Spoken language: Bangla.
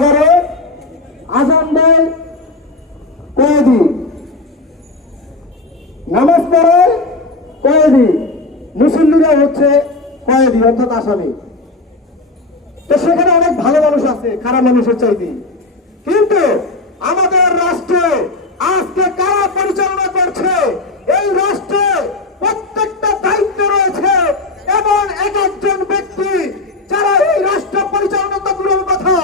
কারাগারে আজান দেয় কয়েদি, নামাজ পড়ে কয়েদি, মুসল্লিরা হচ্ছে কয়েদি অর্থাৎ আসামি। তো সেখানে অনেক ভালো মানুষ আছে খারাপ মানুষের চাইতে, কিন্তু আমাদের রাষ্ট্রে আজকে কারা পরিচালনা করছে? এই রাষ্ট্রে প্রত্যেকটা দায়িত্ব রয়েছে এবং এক একজন ব্যক্তি যারা এই রাষ্ট্র পরিচালনা তো দূরের কথা